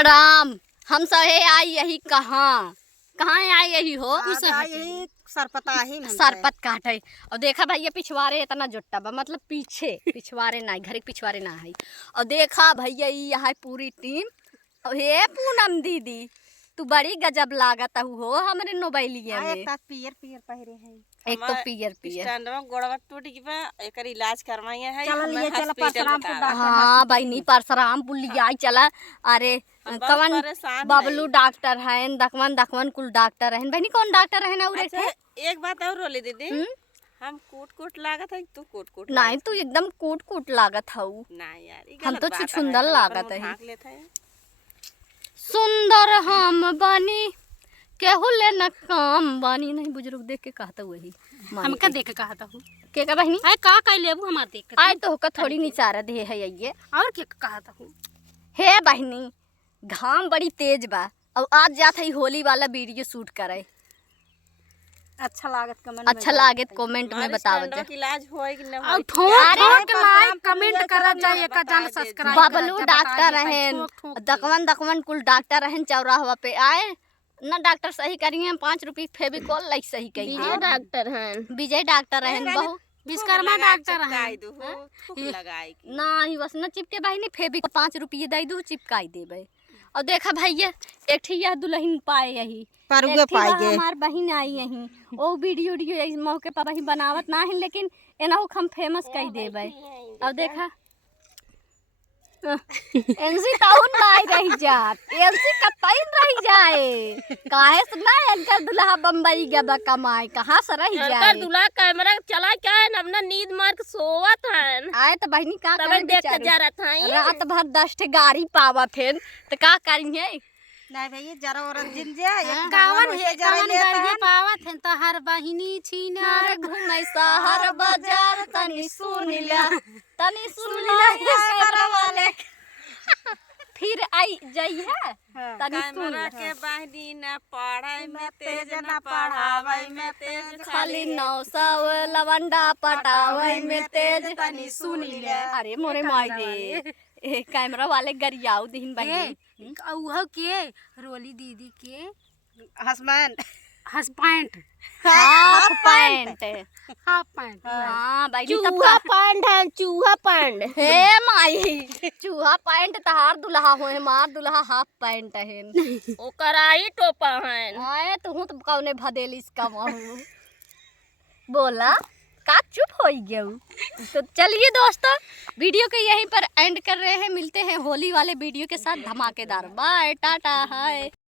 प्रणाम। हम सहे आई यही कहाँ आई यही हो यही सरपत काटे और देखा भैया पिछवारे इतना जुट्टा बा मतलब पीछे पिछवारे ना घर पिछवारे ना है। और देखा भैया यहाँ पूरी टीम। और हे पूनम दीदी तू बड़ी गजब लागत हो हमरे नोबैलिया में। पियर पियर पहरे है एक तो पियर पियर स्टैंडवा गोड़वा टूट गई एकर इलाज करवाई है। चल परशुराम को डॉक्टर हाँ बहनी परशुराम पुलिया चला। अरे कवन बबलू डॉक्टर है दकवन कुल डॉक्टर है बहनी कौन डॉक्टर है ना। अच्छा, एक बात और रोली दीदी हम कूट लागत है तू कूट नहीं तू एकदम कूट लागत हऊ ना यार हम तो सुंदर लागत है। है सुंदर हम बनी केहू ले न काम बनी नहीं बुजुर्ग देख के कहता वही हमका देख के कहता हूँ के का बहनी आय का लेबू हमार देख के आय तो का थोड़ी निचारा दे है ये और के कहता हूँ। हे बहनी घाम बड़ी तेज बा और आज जात है होली वाला वीडियो शूट करे। अच्छा लागत कमेंट में बताओ जे इलाज होई कि ना और ठोक लाइक कमेंट करा जाए का जान सब्सक्राइब बबलू डॉक्टर रहन दकवन कुल डॉक्टर रहन चौराहा पे आए ना डॉक्टर सही करिए 5 रुपये फेविकॉल लाइक सही कही विजय डॉक्टर रहन बहु विश्वकर्मा डॉक्टर है लगाई नहीं बस न चिपके बहनी फेविक 5 रुपये दे दू चिपकाई देबे। और देखा भैया एक ठिया दुल्हन पाए यही हमार बहन आई यही ओ वीडियो इस मौके पर वही बनावत ना है लेकिन एनाहू हम फेमस कही देबे। और देखा एमसी टाउन नहीं रही जात एमसी कतई रही जाए काहे से ना एंकर दुल्हा बम्बई गया कमाए कहां से रही जाए। एंकर दुल्हा कैमरा चला क्या है अपना नींद मार के सोवत है आए तो बहनी का तब देख के जा रहा था रात भर 10 ठे गाड़ी पावत है तो का करिए नहीं भैया जरा और जिन जे गावन है जरा ले पावत है तो हर बहिनी छीना रे घूमै शहर बाजार तनी सुन ले फिर आई जाई है तनी सुन के बहनी न पढ़ाई में तेज न पढ़ावई में तेज खाली 900 लवंडा पटावई में तेज तनी सुन ले। अरे मोरे माई रे कैमरा वाले गरियाऊ दिन बहनी औह के रोली दीदी के हस्बैंड हाफ पैंट हाँ भाई चूहा पैंट है चूहा पैंट हे माई चूहा पैंट तहार दुल्हा हो मार दुल्हा हाफ पैंट है ओ कराई टोपा है आए तू तो कौने भदेली इसका महू बोला का चुप हो गया। तो चलिए दोस्तों वीडियो को यहीं पर एंड कर रहे हैं मिलते हैं होली वाले वीडियो के साथ धमाकेदार बाय टाटा हाय।